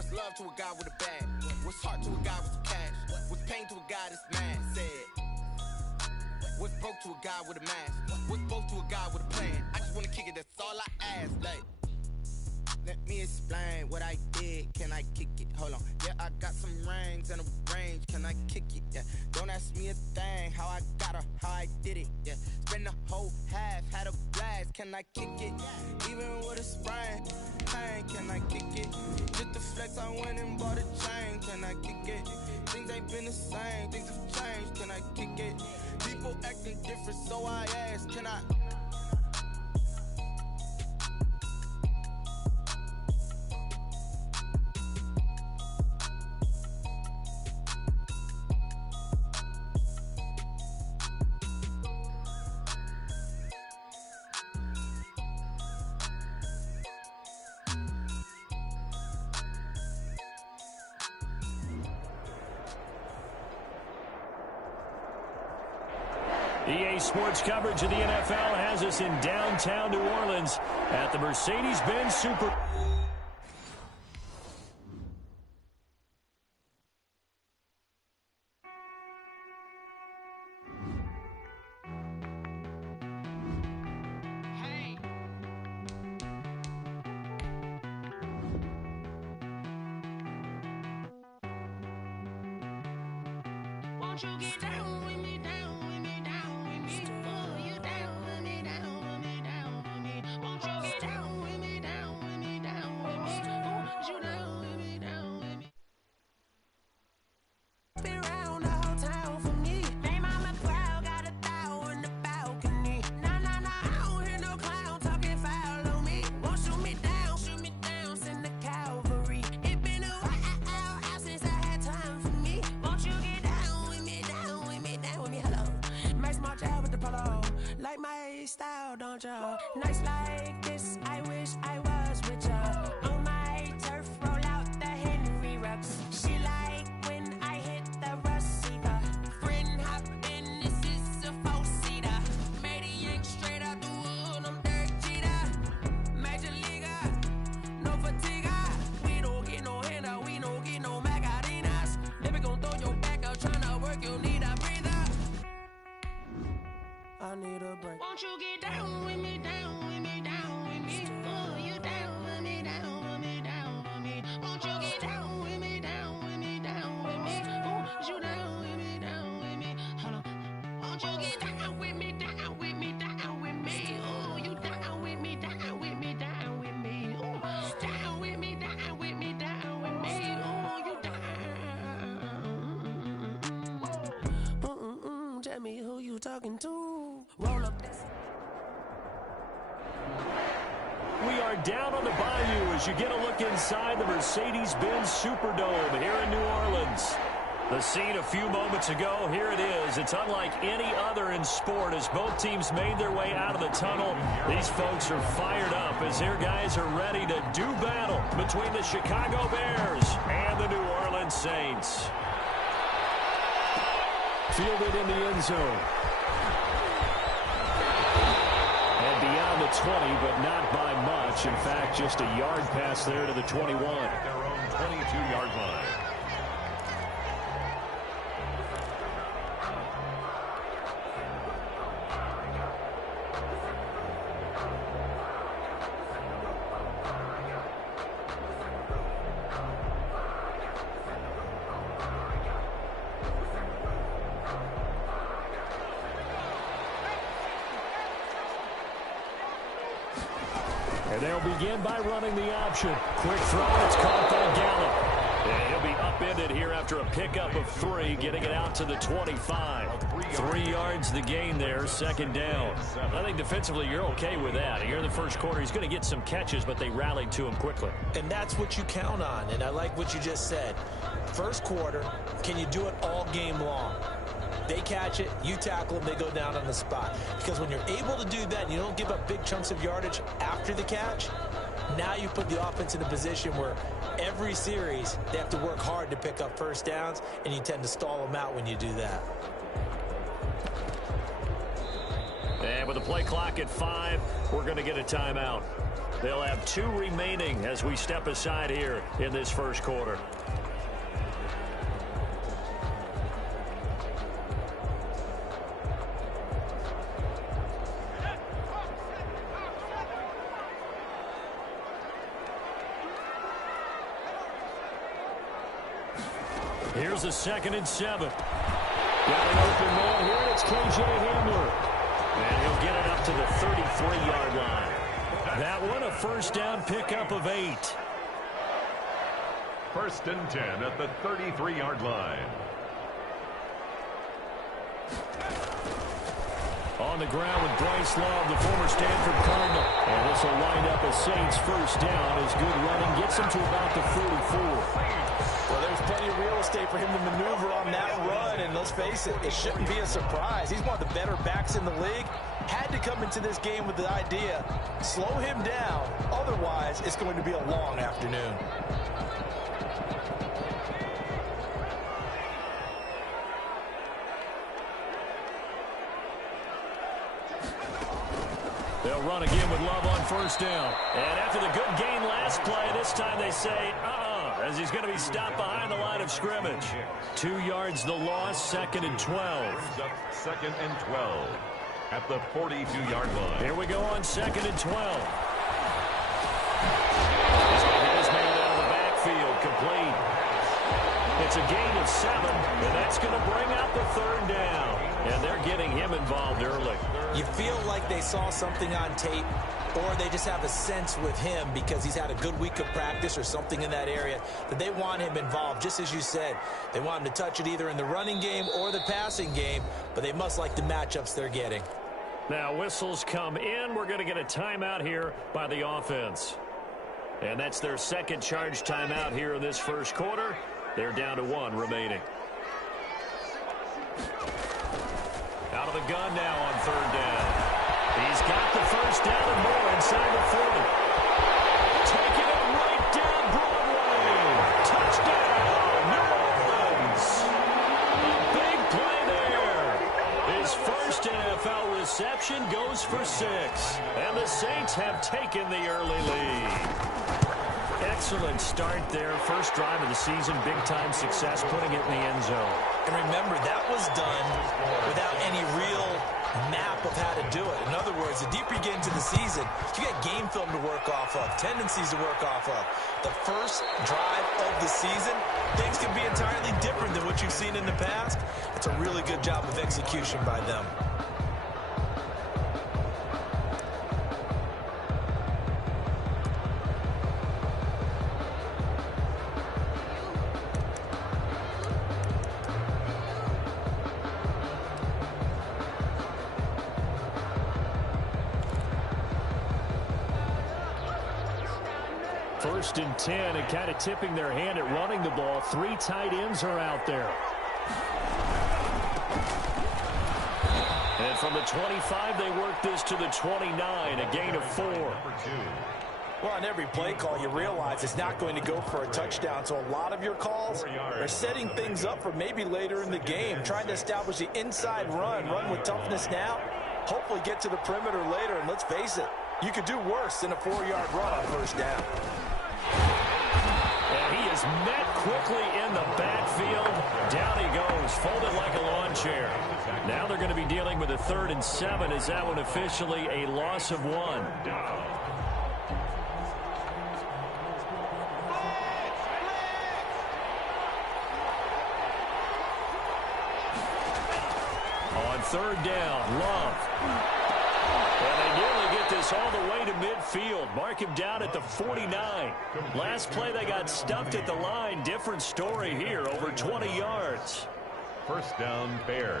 What's love to a guy with a bag? What's heart to a guy with some cash? What's pain to a guy that's mad? Said. What's broke to a guy with a mask? What's both to a guy with a plan? I just wanna kick it, that's all I ask. Like, let me explain what I did. Can I kick it? Hold on. Yeah, I got some rings and a range. Can I kick it? Yeah. Don't ask me a thing. How I got her, how I did it. Yeah. Spend the whole half, had a blast. Can I kick it? Even with a sprain, pain. Can I kick it? Just the flex, I went and bought a chain. Can I kick it? Things ain't been the same. Things have changed. Can I kick it? People acting different, so I ask. Can I? EA Sports coverage of the NFL has us in downtown New Orleans at the Mercedes-Benz Super. Won't you get down with me, down with me, down with me? Oh, you down with me, down with me, down with me. Won't you get down with me, down with me, down with me? Oh, you down with me, down with me? Been around the whole town for me. Name on my crowd, got a thou in the balcony. Nah, I don't hear no clown talking foul on me. Won't shoot me down, send the cavalry. It been a while since I had time for me. Won't you get down with me, down with me, down with me? Hello. Max March out with the polo. Like my style, don't ya? Nights like this, I wish I was with ya. On my turf, roll out the Henry Rux. She like when I hit the receiver. Friend hop in, this is a four-seater. Made a yank straight out the wood, I'm Derek Jeter. Major leaguer, no fatigue. We don't get no handout, we don't get no Macarinas. Never gon' throw your back out, tryna work, you need a breather. I need a break. Won't you get down with me, down with me, down with me? Oh, you down with me, down with me, down with me? Won't you get down with me, down with me, down with me? Oh, you down with me, down with me? Hold on. Won't you get down with me, down with me, down with me? Oh, you down with me, down with me, down with me? Oh, down with me, down with me, down with me? Oh, you down. Tell me who you talking to. Roll up this. We are down on the bayou as you get a look inside the Mercedes-Benz Superdome here in New Orleans. The scene a few moments ago, here it is. It's unlike any other in sport as both teams made their way out of the tunnel. These folks are fired up as their guys are ready to do battle between the Chicago Bears and the New Orleans Saints. Fielded in the end zone. And beyond the 20, but not by much. In fact, just a yard pass there to the 21. Their own 22-yard line. And they'll begin by running the option. Quick throw, it's caught by Gallup. And he'll be upended here after a pickup of 3, getting it out to the 25. 3 yards the gain there, second down. I think defensively you're okay with that. Here in the first quarter, he's going to get some catches, but they rallied to him quickly. And that's what you count on, and I like what you just said. First quarter, can you do it all game long? They catch it, you tackle them, they go down on the spot. Because when you're able to do that and you don't give up big chunks of yardage after the catch, now you put the offense in a position where every series they have to work hard to pick up first downs, and you tend to stall them out when you do that. And with the play clock at 5, we're going to get a timeout. They'll have 2 remaining as we step aside here in this first quarter. Here's a 2nd and 7. Got an open man here. It's K.J. Hamler. And he'll get it up to the 33-yard line. That one a first down pickup of 8. 1st and 10 at the 33-yard line. On the ground with Bryce Love, the former Stanford Cardinal. And this will wind up a Saints first down as good running gets him to about the 44. Well, there's plenty of real estate for him to maneuver on that run, and let's face it, it shouldn't be a surprise. He's one of the better backs in the league. Had to come into this game with the idea, slow him down, otherwise it's going to be a long afternoon. They'll run again with Love on first down. And after the good gain last play, this time they say, as he's going to be stopped behind the line of scrimmage. 2 yards the loss, 2nd and 12. 2nd and 12 at the 42-yard line. Here we go on 2nd and 12. He's going to hit his man out of the backfield, complete. It's a gain of 7, and that's going to bring out the 3rd down. And they're getting him involved early. You feel like they saw something on tape, or they just have a sense with him because he's had a good week of practice or something in that area that they want him involved. Just as you said, they want him to touch it either in the running game or the passing game, but they must like the matchups they're getting. Now whistles come in. We're going to get a timeout here by the offense. And that's their 2nd charge timeout here in this first quarter. They're down to 1 remaining. Out of the gun now on 3rd down. He's got the first down and more inside the 40. Taking it right down Broadway. Touchdown, New Orleans. A big play there. His first NFL reception goes for 6. And the Saints have taken the early lead. Excellent start there. First drive of the season. Big-time success putting it in the end zone. And remember, that was done without any real map of how to do it. In other words, the deeper you get into the season, you get game film to work off of, tendencies to work off of. The first drive of the season, things can be entirely different than what you've seen in the past. It's a really good job of execution by them. First and 10, and kind of tipping their hand at running the ball. 3 tight ends are out there. And from the 25, they work this to the 29, a gain of 4. Well, on every play call, you realize it's not going to go for a touchdown. So a lot of your calls are setting things up for maybe later in the game, trying to establish the inside run with toughness now, hopefully get to the perimeter later. And let's face it, you could do worse than a 4-yard run on first down. And he is met quickly in the backfield. Down he goes, folded like a lawn chair. Now they're going to be dealing with a 3rd and 7. Is that one officially a loss of 1? On 3rd down, Love. And they nearly get this all the way to midfield. Mark him down at the 49. Last play they got stuffed at the line. Different story here, over 20 yards. First down, Bears.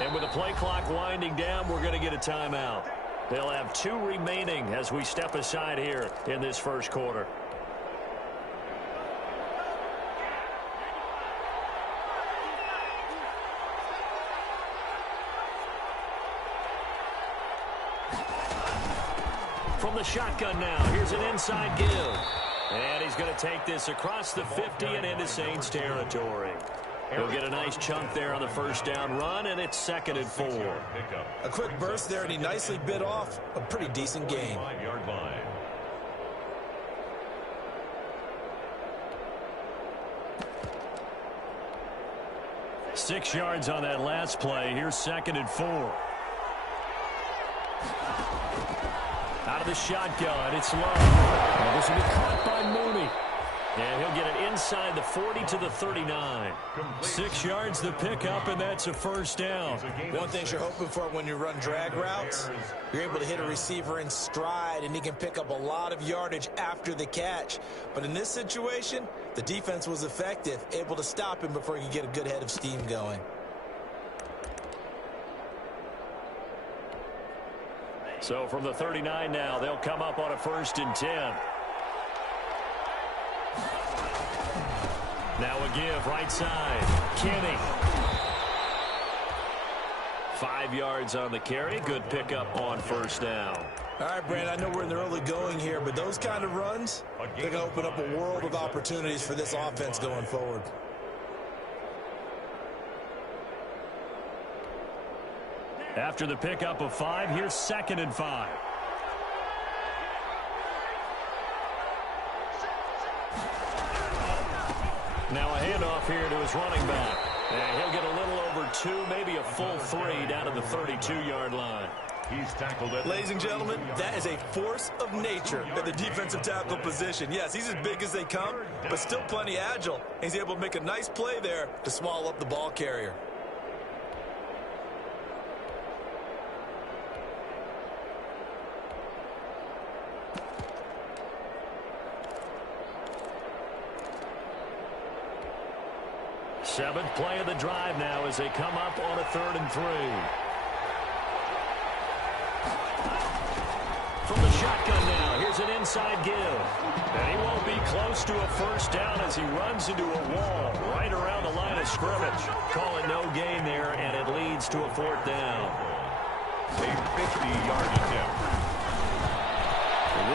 And with the play clock winding down, we're going to get a timeout. They'll have 2 remaining as we step aside here in this first quarter. From the shotgun now, here's an inside give. And he's going to take this across the 50 and into Saints territory. He'll get a nice chunk there on the first down run, and it's 2nd and 4. A quick burst there, and he nicely bit off a pretty decent gain. 5-yard line. Six yards on that last play. Here's 2nd and 4. Out of the shotgun, it's low. Well, this will be caught by Mooney. And he'll get it inside the 40 to the 39. 6 yards the pickup, and that's a first down. One thing you're hoping for when you run drag routes, you're able to hit a receiver in stride, and he can pick up a lot of yardage after the catch. But in this situation, the defense was effective, able to stop him before he could get a good head of steam going. So from the 39 now, they'll come up on a 1st and 10. Now a give right side. Kenny. 5 yards on the carry. Good pickup on first down. All right, Brandon, I know we're in the early going here, but those kind of runs, they're going to open up a world of opportunities for this offense going forward. After the pickup of 5, here's 2nd and 5. Now a handoff here to his running back. And he'll get a little over 2, maybe a full 3 down to the 32-yard line. He's tackled it. Ladies and gentlemen, that is a force of nature at the defensive tackle position. Yes, he's as big as they come, but still plenty agile. He's able to make a nice play there to swallow up the ball carrier. Seventh play of the drive now as they come up on a 3rd and 3. From the shotgun now, here's an inside give. And he won't be close to a first down as he runs into a wall right around the line of scrimmage. Calling no gain there, and it leads to a 4th down. A 50-yard attempt.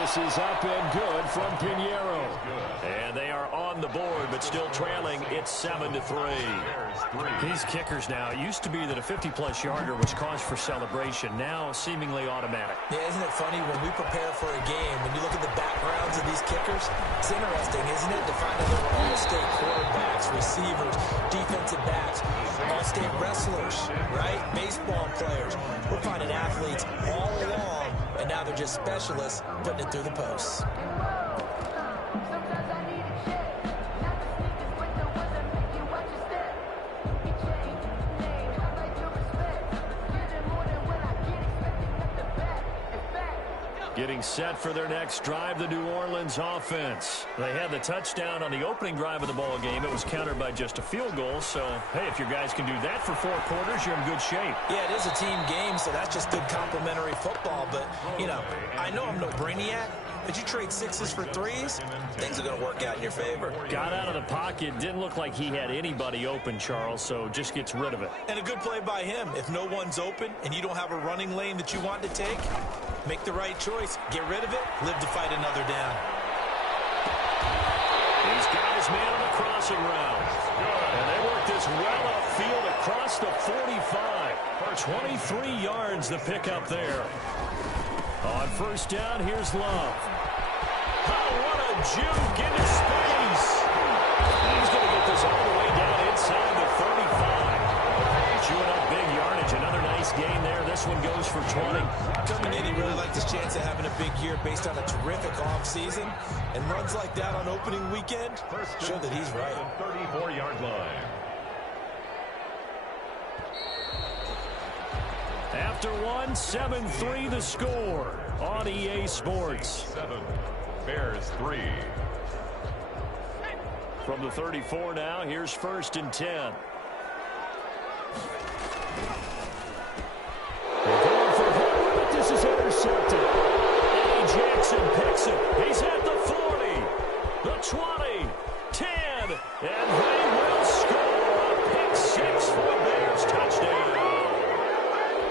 This is up and good from Pinheiro. And they are on the board, but still trailing. It's 7-3. These kickers now, it used to be that a 50-plus yarder was cause for celebration. Now seemingly automatic. Yeah, isn't it funny when we prepare for a game, when you look at the backgrounds of these kickers, it's interesting, isn't it, to find out they're all-state quarterbacks, receivers, defensive backs, all-state wrestlers, right? Baseball players. We're finding athletes all along, and now they're just specialists putting it through the posts. Getting set for their next drive, the New Orleans offense. They had the touchdown on the opening drive of the ball game. It was countered by just a field goal. So, hey, if your guys can do that for 4 quarters, you're in good shape. Yeah, it is a team game, so that's just good complimentary football. But, you know, I know I'm no brainiac, but you trade 6s for 3s, things are going to work out in your favor. Got out of the pocket. Didn't look like he had anybody open, Charles, so just gets rid of it. And a good play by him. If no one's open and you don't have a running lane that you want to take, make the right choice. Get rid of it. Live to fight another down. He's got his man on the crossing route. And they work this well upfield across the 45. 23 yards the pickup there. On first down, here's Love. Oh, what a juke into space. He's going to get this all the way down inside the 35. Chewing up big yardage. Another nice gain there. This one goes for 20. Coming in, he really liked his chance of having a big year based on a terrific offseason. And runs like that on opening weekend show that he's right. 34-yard line. After 1, 7-3 the score on EA Sports. 7, Bears 3. From the 34 now, here's 1st and 10. They're going for Hooper, but this is intercepted. Eddie Jackson picks it. He's at the 40, the 20, 10, and they will score a pick 6 for a Bears touchdown.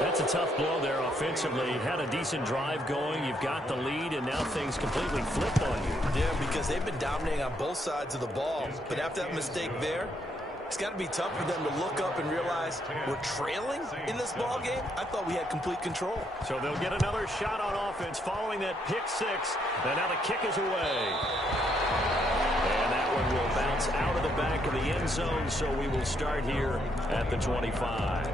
That's a tough blow there offensively. Had a decent drive going. You've got the lead, and now things completely flip on you. Yeah, because they've been dominating on both sides of the ball. But after that mistake there, it's got to be tough for them to look up and realize we're trailing in this ball game. I thought we had complete control. So they'll get another shot on offense following that pick six. And now the kick is away. And that one will bounce out of the back of the end zone, so we will start here at the 25.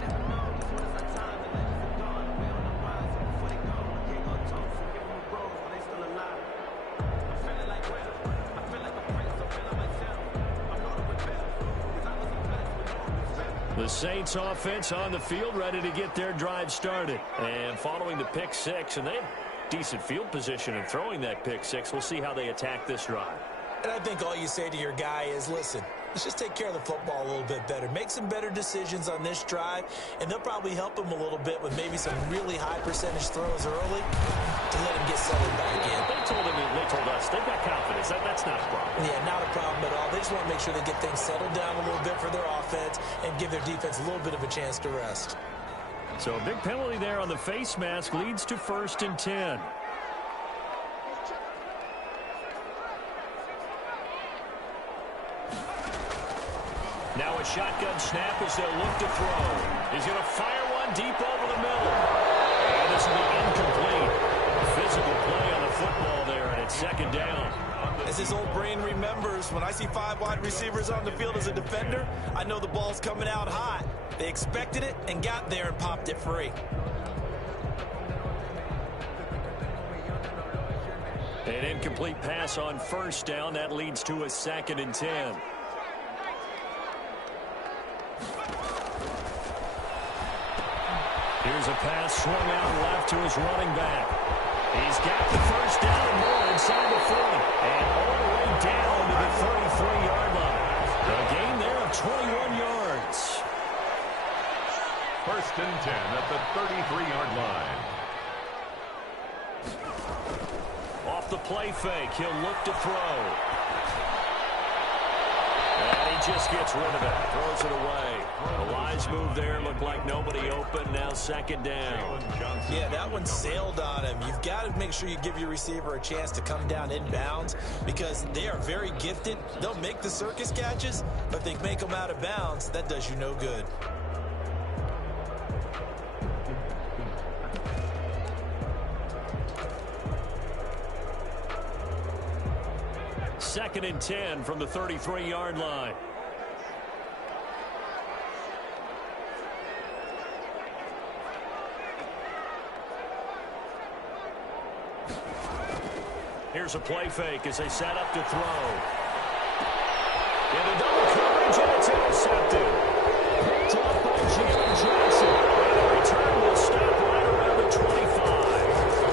The Saints offense on the field, ready to get their drive started. And following the pick six, and they have decent field position in throwing that pick six. We'll see how they attack this drive. And I think all you say to your guy is, listen, let's just take care of the football a little bit better. Make some better decisions on this drive, and they'll probably help him a little bit with maybe some really high percentage throws early to let him get settled back in. They told us they've got confidence. That's not a problem. Yeah, not a problem at all. They just want to make sure they get things settled down a little bit for their offense and give their defense a little bit of a chance to rest. So a big penalty there on the face mask leads to 1st and 10. Now a shotgun snap as they'll look to throw. He's going to fire one deep over the middle. And this will be incomplete. Physical play on the football there, and it's 2nd down. As his old brain remembers, when I see 5 wide receivers on the field as a defender, I know the ball's coming out hot. They expected it and got there and popped it free. An incomplete pass on 1st down. That leads to a 2nd and 10. Here's a pass swung out left to his running back. He's got the 1st down and more inside the 40. And all the way down to the 33-yard line. A gain there of 21 yards. 1st and 10 at the 33-yard line. Off the play fake, he'll look to throw. And he just gets rid of it, throws it away. A wise move there, looked like nobody open, now 2nd down. Yeah, that one sailed on him. You've got to make sure you give your receiver a chance to come down inbounds because they are very gifted. They'll make the circus catches, but if they make them out of bounds, that does you no good. Second and 10 from the 33-yard line. Here's a play fake as they set up to throw. Into double coverage, and it's intercepted. Picked off by Jalen Johnson. And the return will stop right around the 25.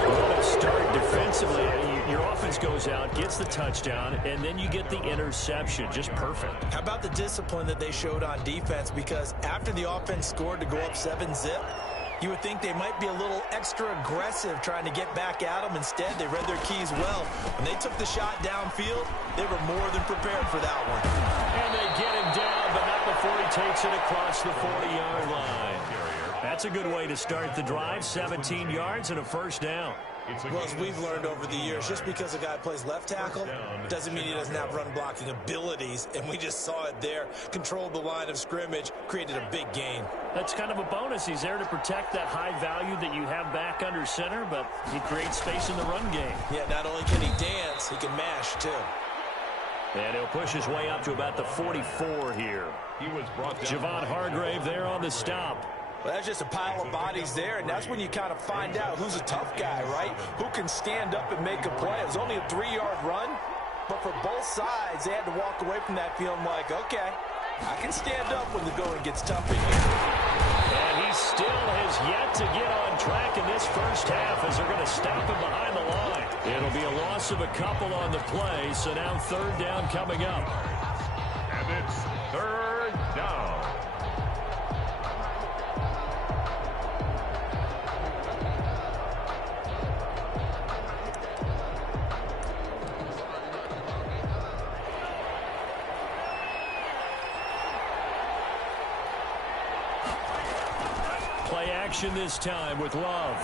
What a start defensively. Your offense goes out, gets the touchdown, and then you get the interception. Just perfect. How about the discipline that they showed on defense? Because after the offense scored to go up 7-zip, you would think they might be a little extra aggressive trying to get back at them. Instead, they read their keys well. When they took the shot downfield, they were more than prepared for that one. And they get him down, but not before he takes it across the 40-yard line. That's a good way to start the drive. 17 yards and a 1st down. Well, as we've learned over the years, just because a guy plays left tackle doesn't mean he doesn't have run-blocking abilities, and we just saw it there. Controlled the line of scrimmage, created a big gain. That's kind of a bonus. He's there to protect that high value that you have back under center, but he creates space in the run game. Yeah, not only can he dance, he can mash, too. And he'll push his way up to about the 44 here. He was brought down. Javon Hargrave there on the stop. Well, that's just a pile of bodies there, and that's when you kind of find out who's a tough guy, right? Who can stand up and make a play. It was only a 3-yard run, but for both sides, they had to walk away from that feeling like, okay, I can stand up when the going gets tough in here. And he still has yet to get on track in this first half as they're going to stop him behind the line. It'll be a loss of a couple on the play, so now 3rd down coming up. And it's 3rd down. Play action this time with Love.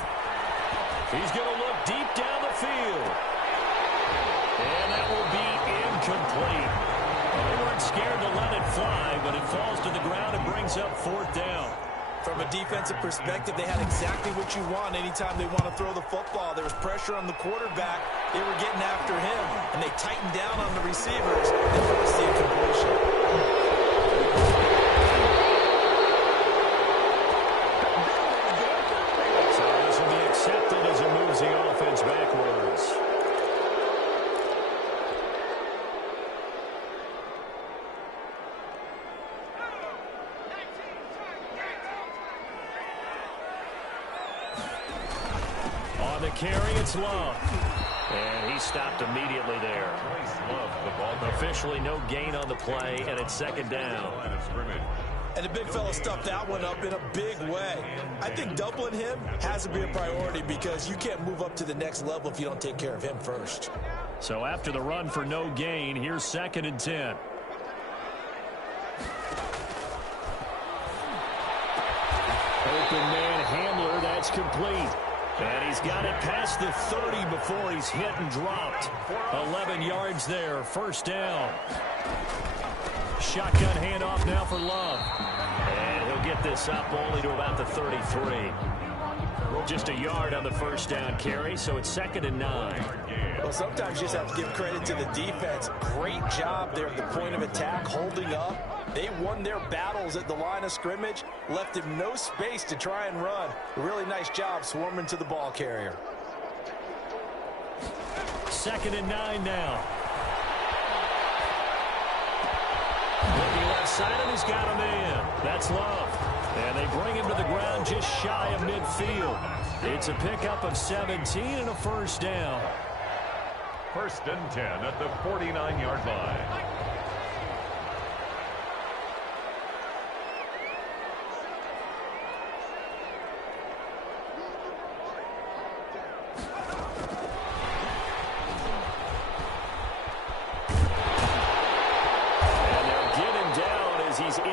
He's going to look deep down the field. And that will be incomplete. Well, they weren't scared to let it fly, but it falls to the ground and brings up 4th down. From a defensive perspective, they had exactly what you want anytime they want to throw the football. There was pressure on the quarterback. They were getting after him, and they tightened down on the receivers and forced the incompletion. So this will be accepted as it moves the offense backwards. On the carry, it's Love. And he stopped immediately there. Officially no gain on the play, and it's 2nd down. And the big fella stuffed that one up in a big way. I think doubling him has to be a priority because you can't move up to the next level if you don't take care of him first. So after the run for no gain, here's 2nd and 10. Open man Hamler, that's complete. And he's got it past the 30 before he's hit and dropped. 11 yards there, 1st down. Shotgun handoff now for Love. And he'll get this up only to about the 33. Just a yard on the 1st down carry, so it's 2nd and 9. Well, sometimes you just have to give credit to the defense. Great job there at the point of attack, holding up. They won their battles at the line of scrimmage, left him no space to try and run. A really nice job swarming to the ball carrier. 2nd and 9 now. Looking left side, and he's got a man. That's Love. And they bring him to the ground just shy of midfield. It's a pickup of 17 and a 1st down. 1st and 10 at the 49-yard line.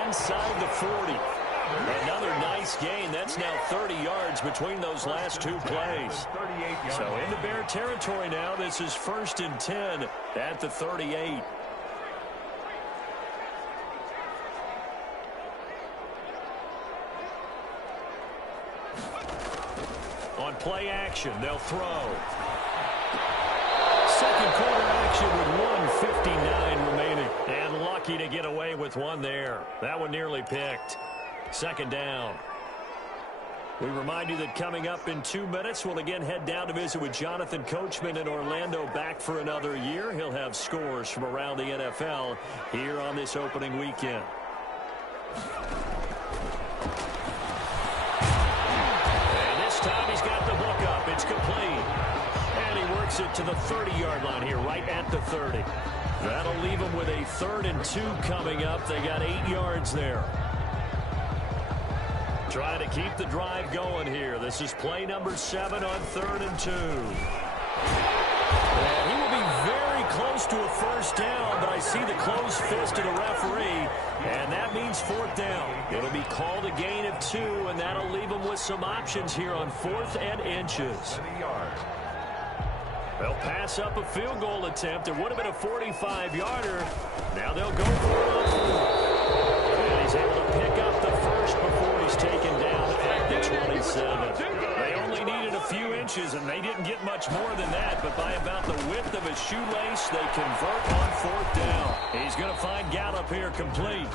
Inside the 40. Another nice gain. That's now 30 yards between those last 2 plays. So into Bear territory now. This is 1st and 10 at the 38. On play action, they'll throw. 2nd quarter action with 1:59 remaining. And lucky to get away with one there. That one nearly picked. 2nd down. We remind you that coming up in 2 minutes, we'll again head down to visit with Jonathan Coachman in Orlando, back for another year. He'll have scores from around the NFL here on this opening weekend. And this time he's got the hook up. It's complete. And he works it to the 30-yard line here, right at the 30. That'll leave them with a 3rd and 2 coming up. They got 8 yards there. Trying to keep the drive going here. This is play number 7 on 3rd and 2. And he will be very close to a 1st down, but I see the closed fist of the referee, and that means 4th down. It'll be called a gain of 2, and that'll leave them with some options here on 4th and inches. They'll pass up a field goal attempt. It would have been a 45-yarder. Now they'll go for it. And he's able to pick up the first before he's taken down at the 27. They only needed a few inches, and they didn't get much more than that. But by about the width of his shoelace, they convert on 4th down. He's going to find Gallup here complete.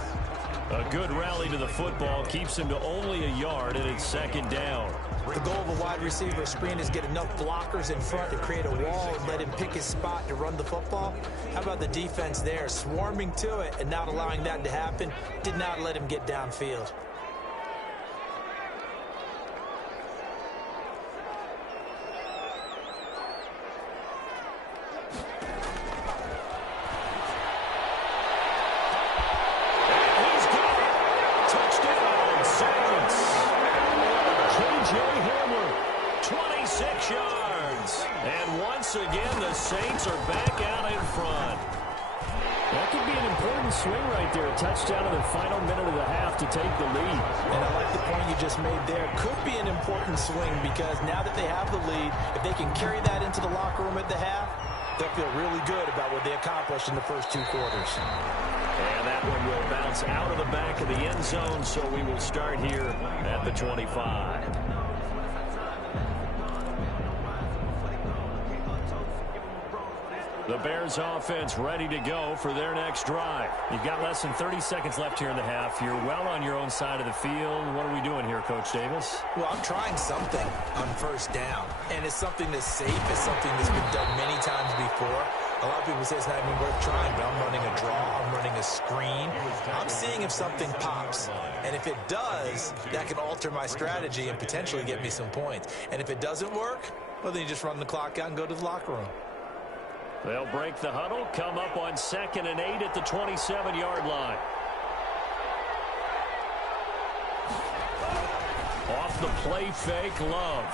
A good rally to the football keeps him to only a yard, and it's 2nd down. The goal of a wide receiver screen is get enough blockers in front to create a wall and let him pick his spot to run the football. How about the defense there, swarming to it and not allowing that to happen? Did not let him get downfield. Again, the Saints are back out in front. That could be an important swing right there. A touchdown in the final minute of the half to take the lead. And I like the point you just made there could be an important swing, because now that they have the lead, if they can carry that into the locker room at the half, they'll feel really good about what they accomplished in the first 2 quarters. And that one will bounce out of the back of the end zone, so we will start here at the 25. The Bears offense ready to go for their next drive. You've got less than 30 seconds left here in the half. You're well on your own side of the field. What are we doing here, Coach Davis? Well, I'm trying something on first down, and it's something that's safe. It's something that's been done many times before. A lot of people say it's not even worth trying, but I'm running a draw. I'm running a screen. I'm seeing if something pops, and if it does, that can alter my strategy and potentially get me some points. And if it doesn't work, well, then you just run the clock out and go to the locker room. They'll break the huddle, come up on 2nd and 8 at the 27-yard line. Off the play fake, Love.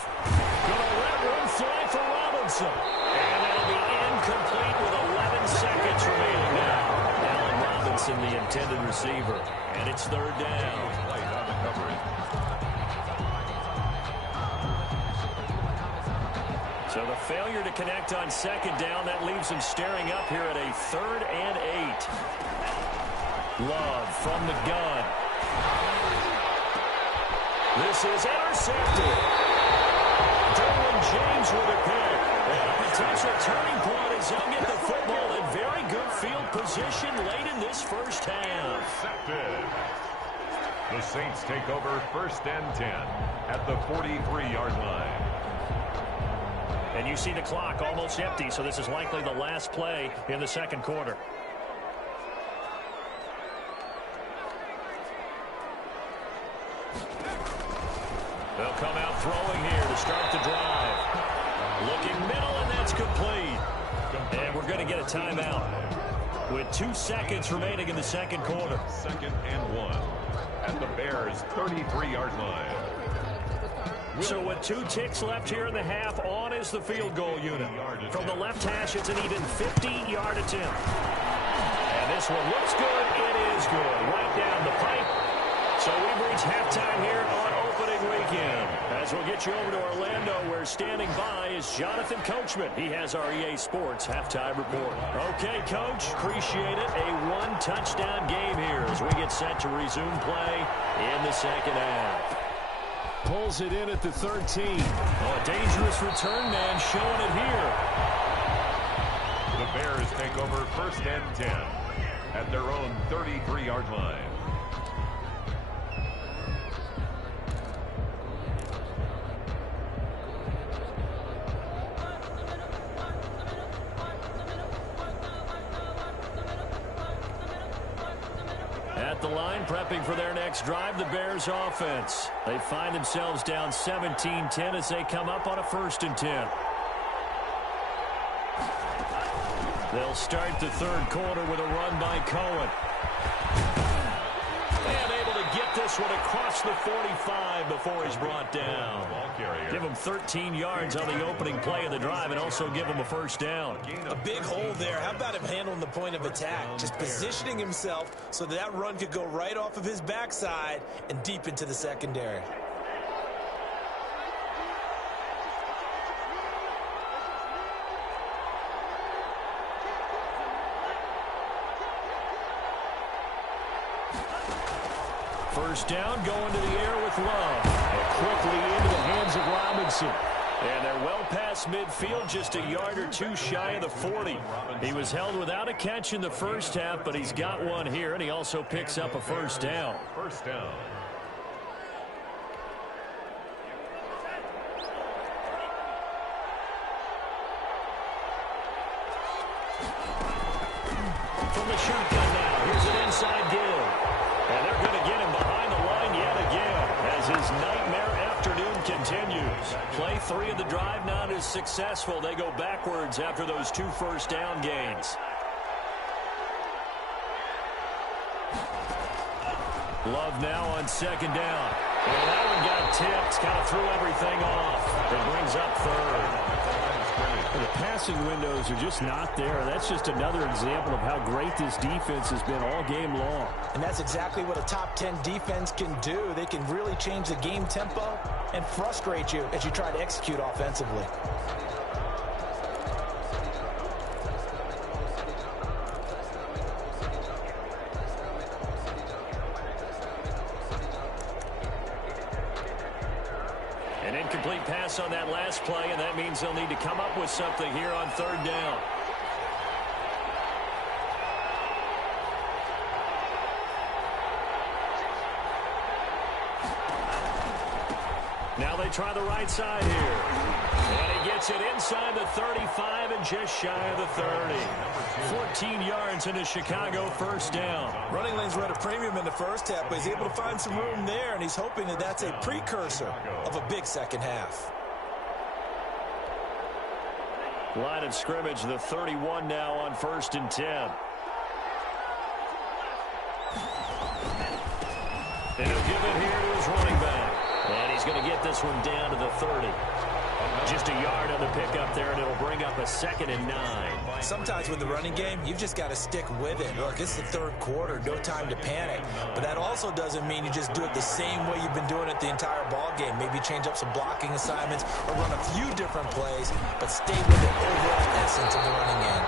Gonna let one fly for Robinson. And that'll be incomplete with 11 seconds remaining now. Allen Robinson, the intended receiver. And it's 3rd down. So the failure to connect on 2nd down, that leaves him staring up here at a 3rd and 8. Love from the gun. This is intercepted. Derwin James with a pick. And a potential turning point as he'll get the football in very good field position late in this first half. Intercepted. The Saints take over 1st and 10 at the 43-yard line. And you see the clock almost empty, so this is likely the last play in the 2nd quarter. They'll come out throwing here to start the drive. Looking middle, and that's complete. And we're going to get a timeout with 2 seconds remaining in the 2nd quarter. 2nd and 1 at the Bears' 33-yard line. So with 2 ticks left here in the half, on is the field goal unit. From the left hash, it's an even 50-yard attempt. And this one looks good. It is good. Right down the pipe. So we've reached halftime here on opening weekend. As we'll get you over to Orlando, where standing by is Jonathan Coachman. He has our EA Sports halftime report. Okay, Coach, appreciate it. A 1-touchdown game here as we get set to resume play in the 2nd half. Pulls it in at the 13. Oh, a dangerous return man showing it here. The Bears take over 1st and 10 at their own 33-yard line. At the line, prepping for their next drive, the Bears offense. They find themselves down 17-10 as they come up on a 1st and 10. They'll start the 3rd quarter with a run by Cohen. And able to get this one across the 45 before he's brought down. Give him 13 yards on the opening play of the drive and also give him a 1st down. A big hole there. How about him handling the point of attack? Just positioning himself so that run could go right off of his backside and deep into the secondary. First down, going to the air with Love. And quickly into the hands of Robinson. And they're well past midfield, just a yard or 2 shy of the 40. He was held without a catch in the first half, but he's got one here, and he also picks up a 1st down. 1st down. From the shotgun now, here's an inside give. And they're going to get him behind the line yet again as his nightmare afternoon continues. Play 3 of the drive not as successful. They go backwards after those 2 first down gains. Love now on 2nd down. And that one got tipped. Kind of threw everything off. It brings up 3rd. scrimmage. The passing windows are just not there. That's just another example of how great this defense has been all game long. And that's exactly what a top 10 defense can do. They can really change the game tempo and frustrate you as you try to execute offensively. An incomplete pass on that last play, and that means they'll need to come up with something here on third down. Now they try the right side here. And he gets it inside the 35 and just shy of the 30. 14 yards into Chicago, first down. Running lanes were at a premium in the first half, but he's able to find some room there, and he's hoping that that's a precursor of a big second half. Line of scrimmage, the 31 now on 1st and 10. And he'll give it here to his running back. And he's going to get this one down to the 30. Just a yard on the pickup there, and it'll bring up a 2nd and 9. Sometimes with the running game, you've just got to stick with it. Look, it's the third quarter, no time to panic. But that also doesn't mean you just do it the same way you've been doing it the entire ball game. Maybe change up some blocking assignments or run a few different plays, but stay with the overall essence of the running game.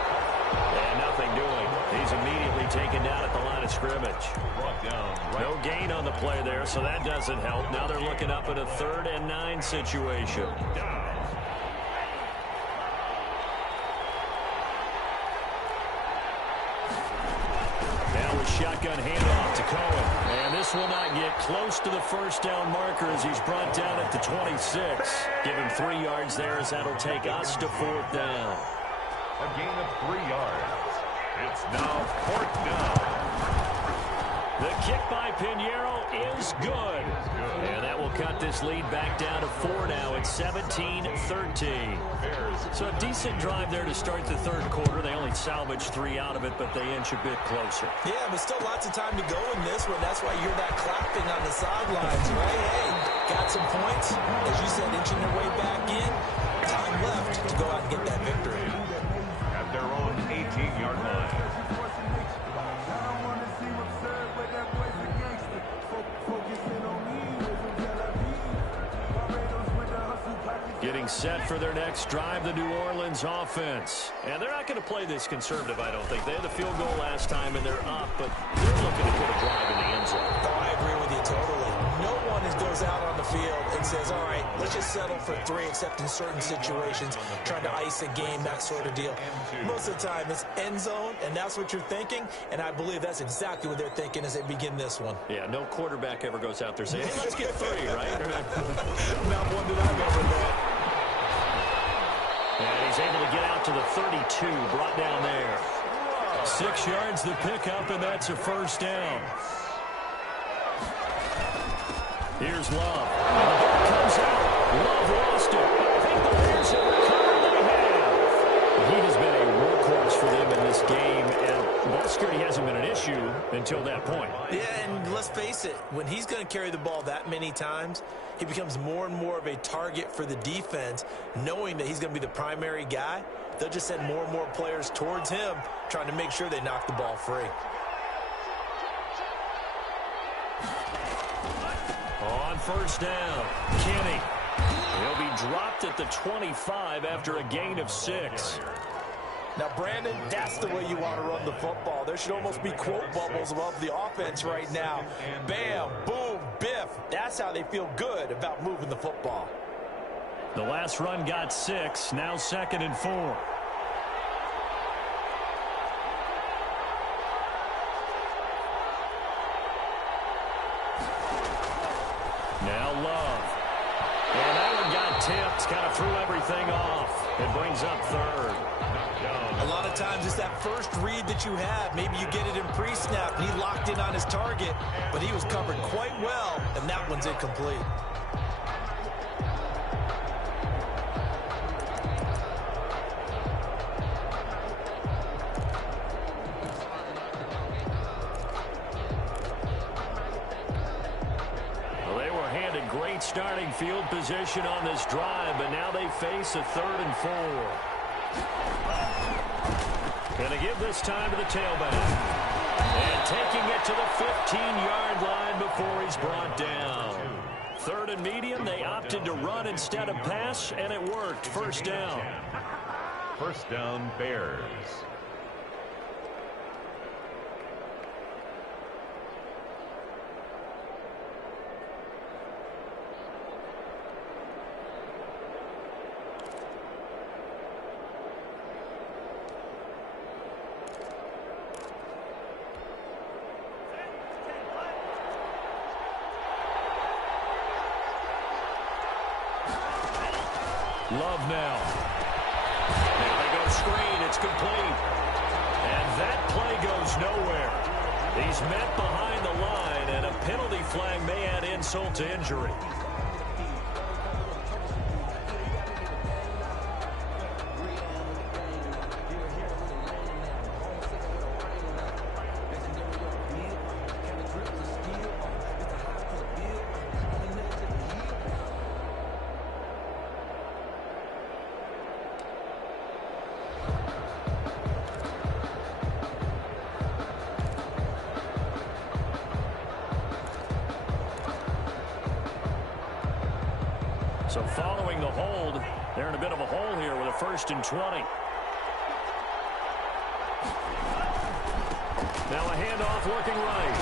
And nothing doing. He's immediately taken down at the line of scrimmage. No gain on the play there, so that doesn't help. Now they're looking up at a 3rd and 9 situation. Now with shotgun handoff to Cohen. And this will not get close to the first down marker as he's brought down at the 26. Give him 3 yards there as that'll take us to 4th down. A gain of 3 yards. It's now 4th down. The kick by Pinheiro is good. And that will cut this lead back down to 4 now at 17-13. So a decent drive there to start the third quarter. They only salvaged 3 out of it, but they inch a bit closer. Yeah, but still lots of time to go in this one. That's why you're that clapping on the sidelines, right? Hey, got some points. As you said, inching their way back in. Time left to go out and get that victory. At their own 18-yard line. Getting set for their next drive, the New Orleans offense. And they're not going to play this conservative, I don't think. They had the field goal last time, and they're up, but they're looking to put a drive in the end zone. Oh, I agree with you totally. No one goes out on the field and says, all right, let's just settle for 3, except in certain situations, trying to ice a game, that sort of deal. Most of the time, it's end zone, and that's what you're thinking, and I believe that's exactly what they're thinking as they begin this one. Yeah, no quarterback ever goes out there saying, hey, let's get 3, right? Not one that I've ever met. And he's able to get out to the 32, brought down there. 6 yards the pickup, and that's a first down. Here's Love. And the ball comes out. Love lost it. I think the Bears have recovered. They have. He has been a workhorse for them in this game, and ball security hasn't been an issue until that point. Yeah, and let's face it, when he's going to carry the ball that many times, he becomes more and more of a target for the defense, knowing that he's going to be the primary guy. They'll just send more and more players towards him, trying to make sure they knock the ball free. On first down, Kenny. He'll be dropped at the 25 after a gain of 6. Now, Brandon, that's the way you want to run the football. There should almost be quote bubbles above the offense right now. Bam, boom, biff. That's how they feel good about moving the football. The last run got 6, now 2nd and 4. Now Love. And that one got tipped, kind of threw everything off. It brings up 3rd. A lot of times it's that first read that you have. Maybe you get it in pre-snap, and he locked in on his target, but he was covered quite well, and that one's incomplete. great starting field position on this drive, but now they face a 3rd and 4. Going to give this time to the tailback. And taking it to the 15-yard line before he's brought down. 3rd and medium, they opted to run instead of pass, and it worked. First down. First down, Bears. Love now. Now they go screen. It's complete. And that play goes nowhere. He's met behind the line, and a penalty flag may add insult to injury. So following the hold, they're in a bit of a hole here with a 1st and 20. Now a handoff looking right.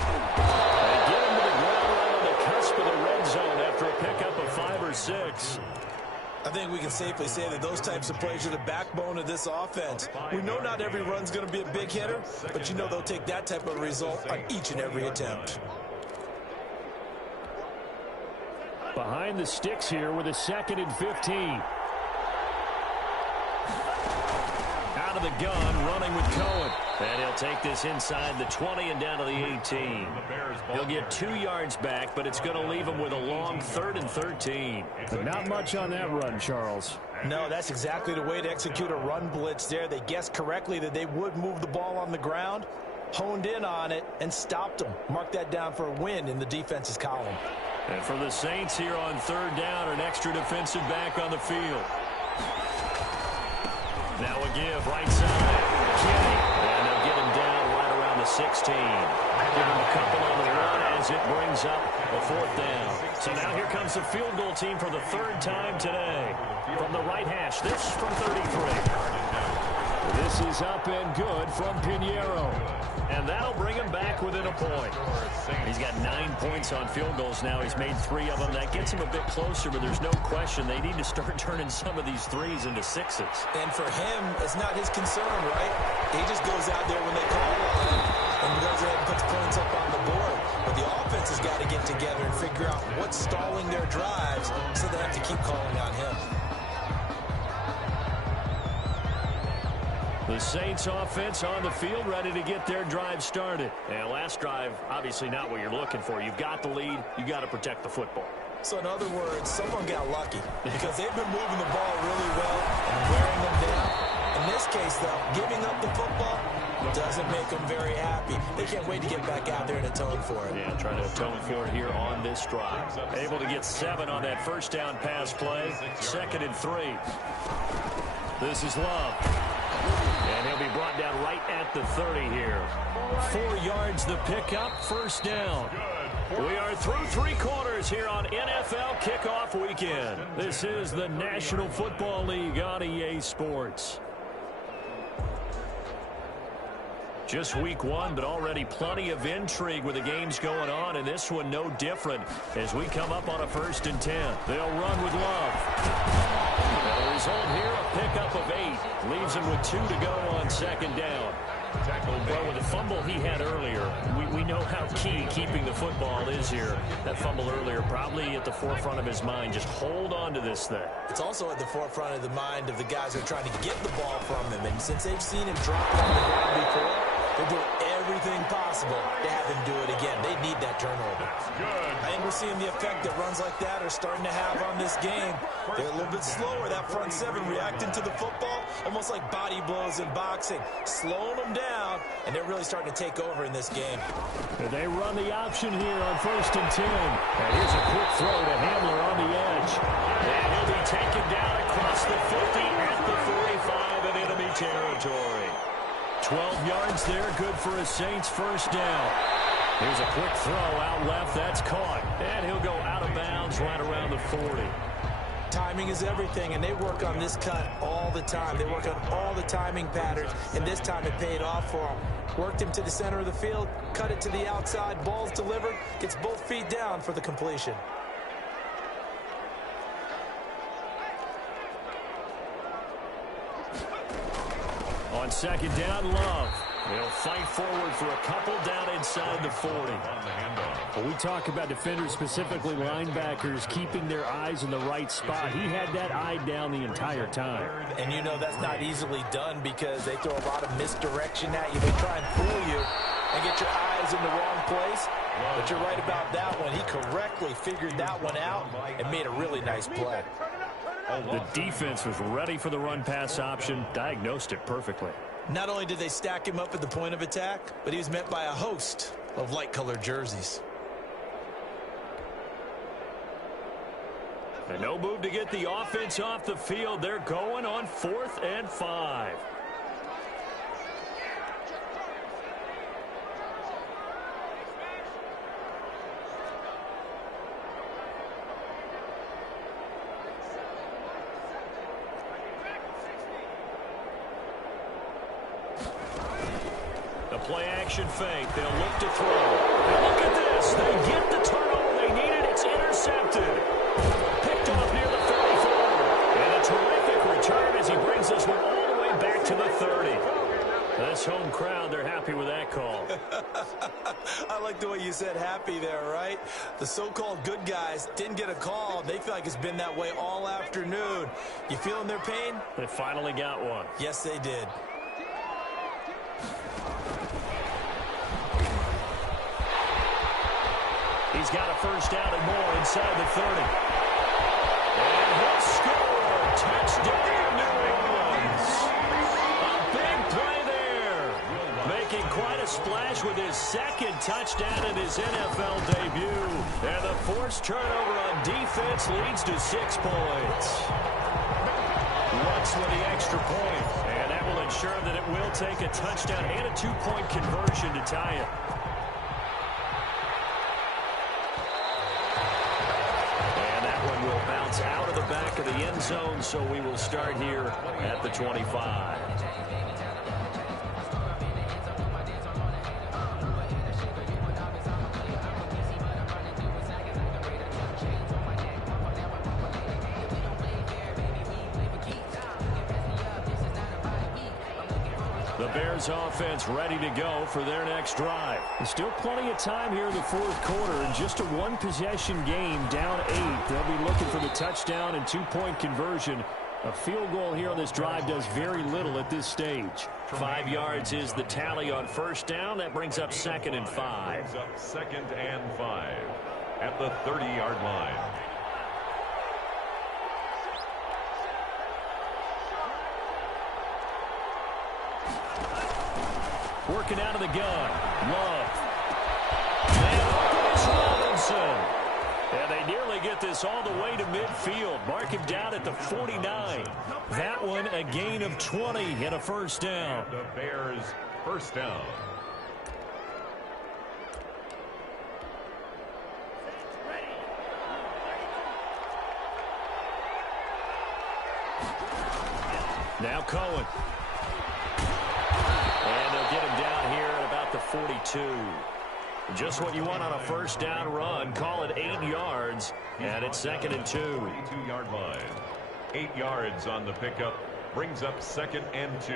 They get him to the ground right on the cusp of the red zone after a pickup of 5 or 6. I think we can safely say that those types of plays are the backbone of this offense. We know not every run's going to be a big hitter, but you know they'll take that type of result on each and every attempt. Behind the sticks here with a 2nd and 15. Out of the gun, running with Cohen. And he'll take this inside the 20 and down to the 18. He'll get 2 yards back, but it's going to leave him with a long 3rd and 13. But not much on that run, Charles. No, that's exactly the way to execute a run blitz there. They guessed correctly that they would move the ball on the ground, honed in on it, and stopped them. Mark that down for a win in the defense's column. And for the Saints here on 3rd down, an extra defensive back on the field. Now a give, right side. Kenny. And they'll get him down right around the 16. Give him a couple on the run as it brings up a 4th down. So now here comes the field goal team for the 3rd time today. From the right hash, this from 33. This is up and good from Pinheiro. And that'll bring him back within a point. He's got 9 points on field goals now. He's made 3 of them. That gets him a bit closer, but there's no question they need to start turning some of these 3s into 6s. And for him, it's not his concern, right? He just goes out there when they call on him and goes ahead and puts points up on the board. But the offense has got to get together and figure out what's stalling their drives, so they have to keep calling on him. The Saints offense on the field, ready to get their drive started. And last drive, obviously not what you're looking for. You've got the lead. You got to protect the football. So in other words, someone got lucky because they've been moving the ball really well and wearing them down. In this case, though, giving up the football doesn't make them very happy. They can't wait to get back out there and atone for it. Yeah, trying to atone for it here on this drive. Able to get 7 on that 1st down pass play. 2nd and 3. This is Love. And he'll be brought down right at the 30 here. 4 yards the pickup, 1st down. We are through 3 quarters here on NFL Kickoff Weekend. This is the National Football League on EA Sports. Just week 1, but already plenty of intrigue with the games going on, and this one no different as we come up on a 1st and 10. They'll run with Love. The result here, a pickup of 8. Leaves him with 2 to go on 2nd down. Well, with the fumble he had earlier, we know how key keeping the football is here. That fumble earlier probably at the forefront of his mind. Just hold on to this thing. It's also at the forefront of the mind of the guys who are trying to get the ball from him. And since they've seen him drop on the ground before, they're doing everything possible to have him do it again. They need that turnover. I think we're seeing the effect that runs like that are starting to have on this game. They're a little bit slower, that front 7 reacting to the football, almost like body blows in boxing, slowing them down, and they're really starting to take over in this game. They run the option here on 1st and 10. And here's a quick throw to Hamlin bounds there. Good for a Saints first down. Here's a quick throw out left. That's caught. And he'll go out of bounds right around the 40. Timing is everything, and they work on this cut all the time. They work on all the timing patterns, and this time it paid off for them. Worked him to the center of the field, cut it to the outside, ball's delivered, gets both feet down for the completion. On second down, Love. They'll fight forward for a couple down inside the 40. Well, we talk about defenders, specifically linebackers, keeping their eyes in the right spot. He had that eye down the entire time. And you know that's not easily done because they throw a lot of misdirection at you. They try and fool you and get your eyes in the wrong place. But you're right about that one. He correctly figured that one out and made a really nice play. The defense was ready for the run-pass option, diagnosed it perfectly. Not only did they stack him up at the point of attack, but he was met by a host of light-colored jerseys. And no move to get the offense off the field. They're going on 4th and 5. Play-action fake. They'll look to throw. And look at this. They get the turnover they needed. It's intercepted. Picked off near the 34. And a terrific return as he brings this one all the way back to the 30. This home crowd, they're happy with that call. I like the way you said happy there, right? The so-called good guys didn't get a call. They feel like it's been that way all afternoon. You feeling their pain? They finally got one. Yes, they did. He's got a first down and more inside the 30. And he'll score. Touchdown, New Orleans. A big play there. Making quite a splash with his second touchdown in his NFL debut. And the forced turnover on defense leads to 6 points. Lutz with the extra point. And that will ensure that it will take a touchdown and a 2-point conversion to tie it. Will bounce out of the back of the end zone, so we will start here at the 25. The Bears offense ready to go for their next drive. There's still plenty of time here in the 4th quarter, and just a one-possession game, down 8. They'll be looking for the touchdown and 2-point conversion. A field goal here on this drive does very little at this stage. 5 yards is the tally on first down. That brings up 2nd and 5. Brings up 2nd and 5 at the 30-yard line. Working out of the gun. Love. And open is Robinson. And they nearly get this all the way to midfield. Mark him down at the 49. That one a gain of 20 and a first down. The Bears first down. Now Cohen. And they'll get him down here at about the 42. Just what you want on a first down run. Call it 8 yards. And it's 2nd and 2. 42-yard line. 8 yards on the pickup. Brings up 2nd and 2.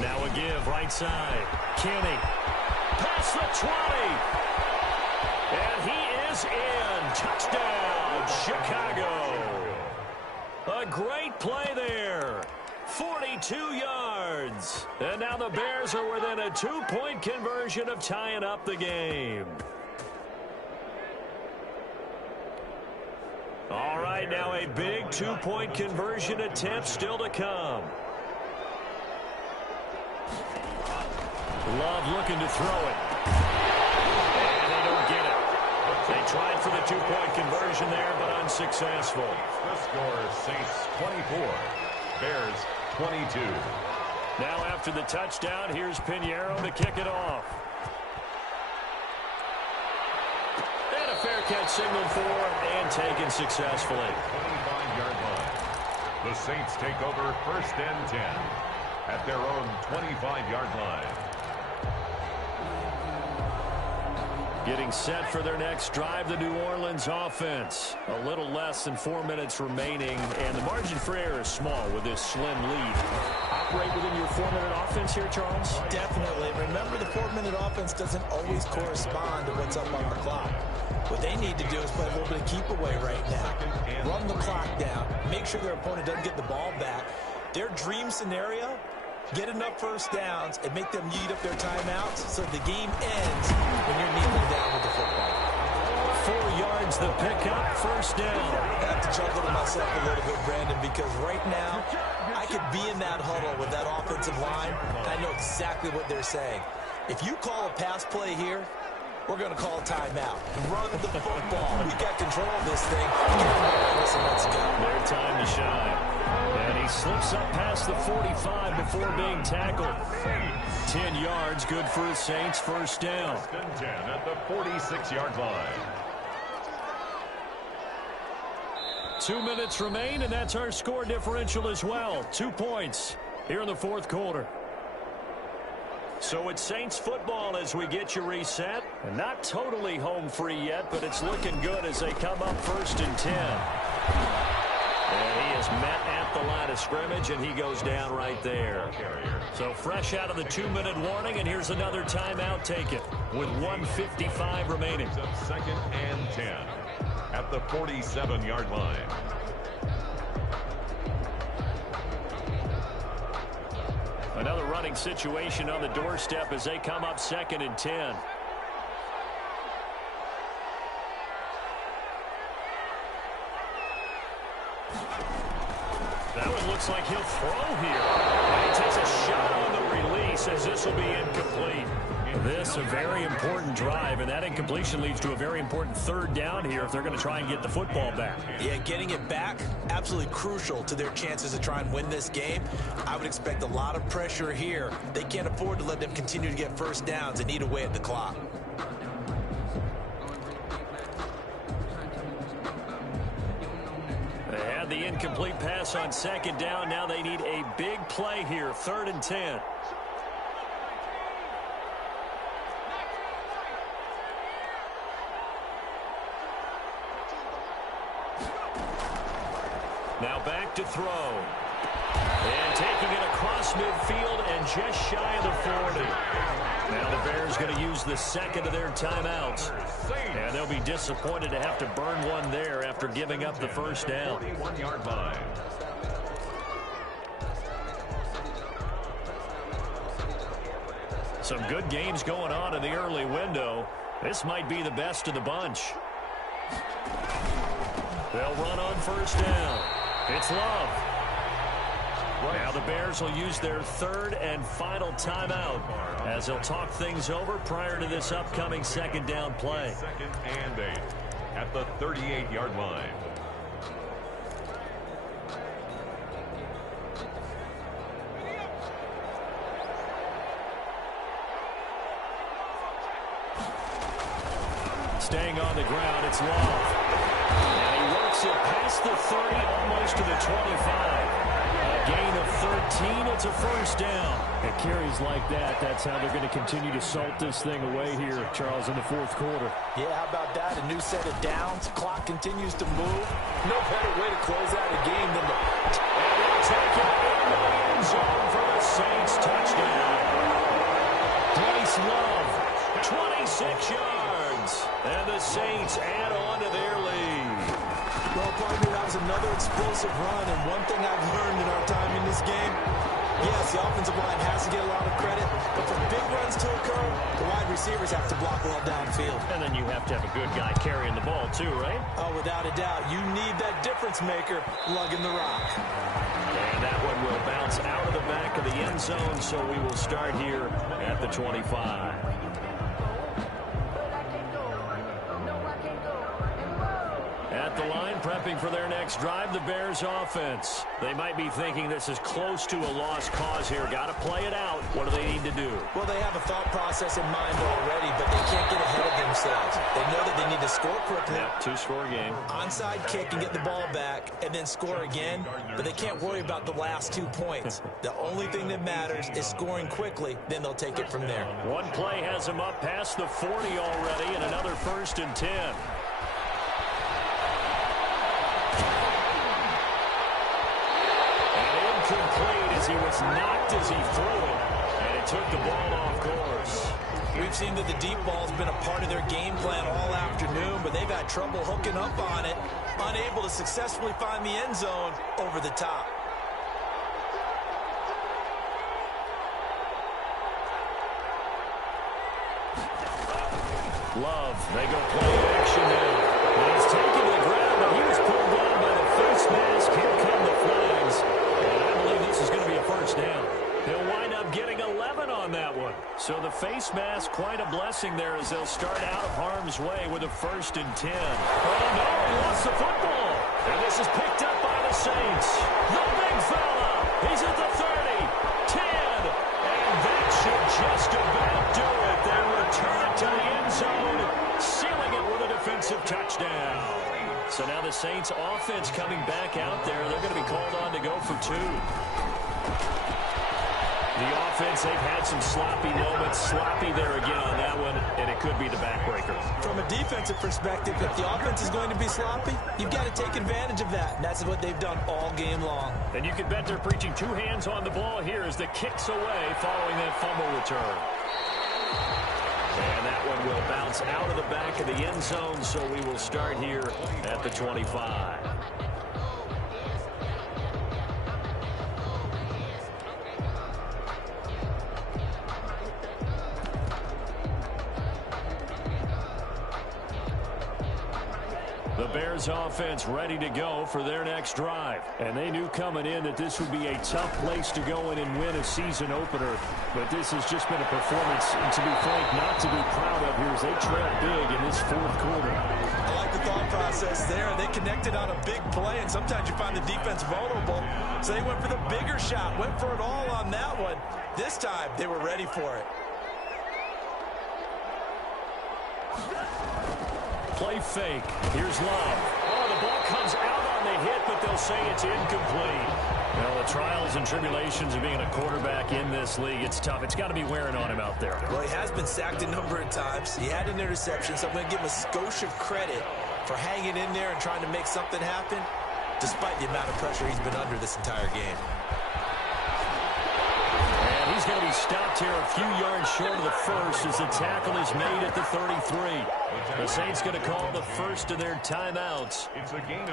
Now a give right side. Kenny. Past the 20. And he is in. Touchdown, Chicago. A great play there. 42 yards. And now the Bears are within a 2-point conversion of tying up the game. All right, now a big 2-point conversion attempt still to come. Love looking to throw it. And they don't get it. They tried for the two-point conversion there, but unsuccessful. The score is Saints 24, Bears 22. Now after the touchdown, here's Pinheiro to kick it off. And a fair catch signaled for and taken successfully. 25-yard line. The Saints take over 1st and 10 at their own 25-yard line. Getting set for their next drive, the New Orleans offense. A little less than 4 minutes remaining, and the margin for error is small with this slim lead. Operate within your 4-minute offense here, Charles? Definitely. Remember, the 4-minute offense doesn't always correspond to what's up on the clock. What they need to do is play a little bit of keep away right now. Run the clock down. Make sure their opponent doesn't get the ball back. Their dream scenario, get enough first downs and make them eat up their timeouts so the game ends when you're kneeling down with the football. 4 yards the pickup, first down. I have to chuckle to myself a little bit, Brandon, because right now I could be in that huddle with that offensive line, and I know exactly what they're saying. If you call a pass play here, we're going to call a timeout. Run the football. We got control of this thing. Listen, let's go. Their time to shine. And he slips up past the 45 before being tackled. 10 yards, good for the Saints, first down. 10 at the 46-yard line. 2 minutes remain, and that's our score differential as well. 2 points here in the fourth quarter. So it's Saints football as we get you reset. And not totally home free yet, but it's looking good as they come up 1st and 10. And he is met at the line of scrimmage, and he goes down right there. So fresh out of the 2-minute warning, and here's another timeout taken with 1:55 remaining. 2nd and 10 at the 47-yard line. Another running situation on the doorstep as they come up 2nd and 10. That one looks like he'll throw here. And he takes a shot on the release as this will be incomplete. This a very important drive, and that incompletion leads to a very important 3rd down here if they're going to try and get the football back. Yeah, getting it back, absolutely crucial to their chances to try and win this game. I would expect a lot of pressure here. They can't afford to let them continue to get first downs and eat away at the clock. They had the incomplete pass on 2nd down. Now they need a big play here, 3rd and 10. Now back to throw. And taking it across midfield and just shy of the 40. Now the Bears going to use the 2nd of their timeouts. And they'll be disappointed to have to burn one there after giving up the first down. 41-yard line. Some good games going on in the early window. This might be the best of the bunch. They'll run on first down. It's Love. Now the Bears will use their 3rd and final timeout as they'll talk things over prior to this upcoming 2nd down play. 2nd and 8 at the 38-yard line. Staying on the ground, it's Love. And he works it past the 30, almost to the 25. A gain of 13, it's a first down. It carries like that. That's how they're going to continue to salt this thing away here, Charles, in the fourth quarter. Yeah, how about that? A new set of downs. Clock continues to move. No better way to close out a game than the... And they'll take it in the end zone for the Saints touchdown. Bryce Love, 26 yards. And the Saints add on to their lead. Well, partner, that was another explosive run, and one thing I've learned in our time in this game, yes, the offensive line has to get a lot of credit, but for big runs to occur, the wide receivers have to block well downfield. And then you have to have a good guy carrying the ball too, right? Oh, without a doubt. You need that difference maker lugging the rock. And that one will bounce out of the back of the end zone, so we will start here at the 25. prepping for their next drive, the Bears offense. They might be thinking this is close to a lost cause here. Got to play it out. What do they need to do? Well, they have a thought process in mind already, but they can't get ahead of themselves. They know that they need to score quickly. Yeah, two-score game. Onside kick and get the ball back and then score again, but they can't worry about the last 2 points. The only thing that matters is scoring quickly, then they'll take it from there. One play has them up past the 40 already, and another 1st and 10. Complete as he was knocked as he threw it, and it took the ball off course. We've seen that the deep ball's been a part of their game plan all afternoon, but they've had trouble hooking up on it, unable to successfully find the end zone over the top. Love, they go play action now. And he's taken to the ground, but he was pulled down by the face mask. Here come the flags. And I believe this is going to be a first down. He'll wind up getting 11 on that one. So the face mask, quite a blessing there as they'll start out of harm's way with a 1st and 10. Oh, no, he lost the football. And this is picked up by the Saints. The big fella. He's at the 30, 10, and that should just about do it. They return it to the end zone, sealing it with a defensive touchdown. So now the Saints offense coming back out there. They're going to be called on to go for 2. The offense, they've had some sloppy moments. Sloppy there again on that one, and it could be the backbreaker. From a defensive perspective, if the offense is going to be sloppy, you've got to take advantage of that. And that's what they've done all game long. And you can bet they're preaching 2 hands on the ball here as the kick's away following that fumble return. And that one will bounce out of the back of the end zone, so we will start here at the 25. The Bears offense ready to go for their next drive. And they knew coming in that this would be a tough place to go in and win a season opener. But this has just been a performance, and to be frank, not to be proud of here as they trailed big in this 4th quarter. I like the thought process there. They connected on a big play, and sometimes you find the defense vulnerable. So they went for the bigger shot, went for it all on that one. This time, they were ready for it. Play fake. Here's Love. Oh, the ball comes out on the hit, but they'll say it's incomplete. Well, the trials and tribulations of being a quarterback in this league, it's tough. It's got to be wearing on him out there. Well, he has been sacked a number of times. He had an interception, so I'm going to give him a skosh of credit for hanging in there and trying to make something happen, despite the amount of pressure he's been under this entire game. And he's going to be stopped here a few yards short of the first as the tackle is made at the 33. The Saints going to call the first of their timeouts.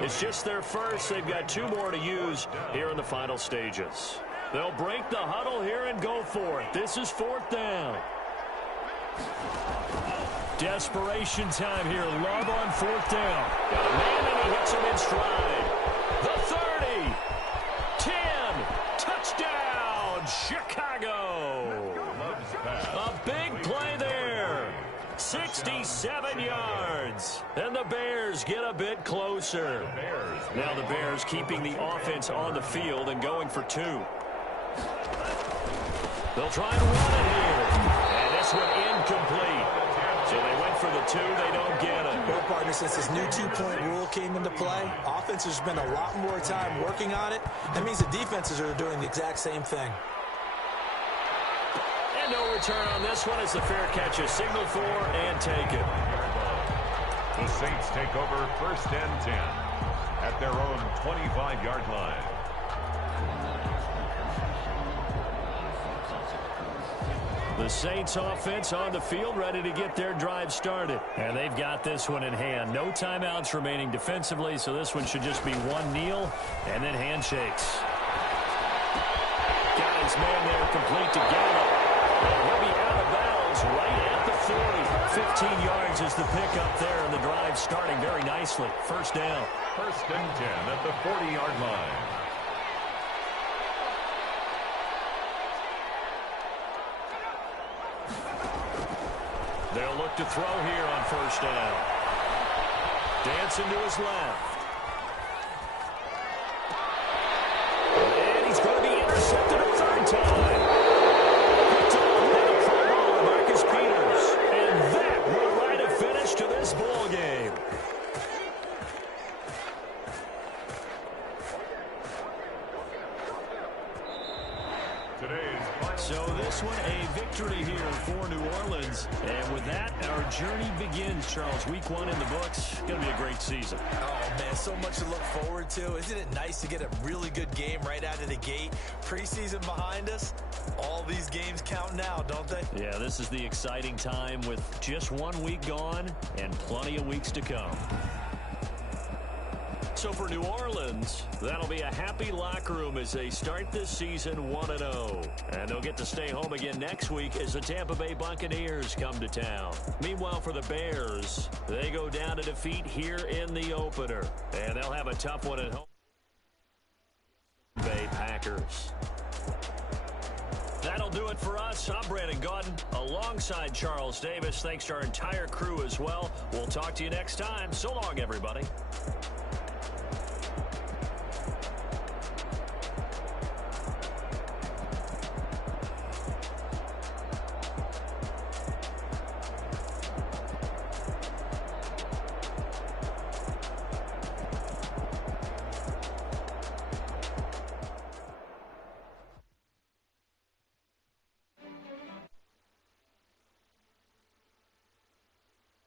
It's just their first. They've got 2 more to use here in the final stages. They'll break the huddle here and go for it. This is 4th down. Desperation time here. Love on 4th down. Got a man and he hits him in stride. The 30. 10. Touchdown, Chicago. A big play there. 67 yards. And the Bears get a bit closer. Now the Bears keeping the offense on the field and going for 2. They'll try and run it here. And this one incomplete. So they went for the 2. They don't get it. Well, partner, since this new 2-point rule came into play, offenses spend a lot more time working on it. That means the defenses are doing the exact same thing. And no return on this one as the fair catch is signaled for and taken. The Saints take over 1st and 10 at their own 25-yard line. The Saints offense on the field ready to get their drive started. And they've got this one in hand. No timeouts remaining defensively, so this one should just be one kneel and then handshakes. Got his man there complete to Gallup. And he'll be out of bounds right at the 40. 15 yards is the pickup there, and the drive starting very nicely. 1st down. 1st and 10 at the 40-yard line. They'll look to throw here on 1st down. Dancing to his left. So this one, a victory here for New Orleans. And with that, our journey begins, Charles. Week 1 in the books. Going to be a great season. Oh, man, so much to look forward to. Isn't it nice to get a really good game right out of the gate? Preseason behind us. All these games count now, don't they? Yeah, this is the exciting time with just 1 week gone and plenty of weeks to come. So for New Orleans, that'll be a happy locker room as they start this season 1-0. And they'll get to stay home again next week as the Tampa Bay Buccaneers come to town. Meanwhile, for the Bears, they go down to defeat here in the opener. And they'll have a tough one at home. Bay Packers. That'll do it for us. I'm Brandon Gaudin alongside Charles Davis. Thanks to our entire crew as well. We'll talk to you next time. So long, everybody.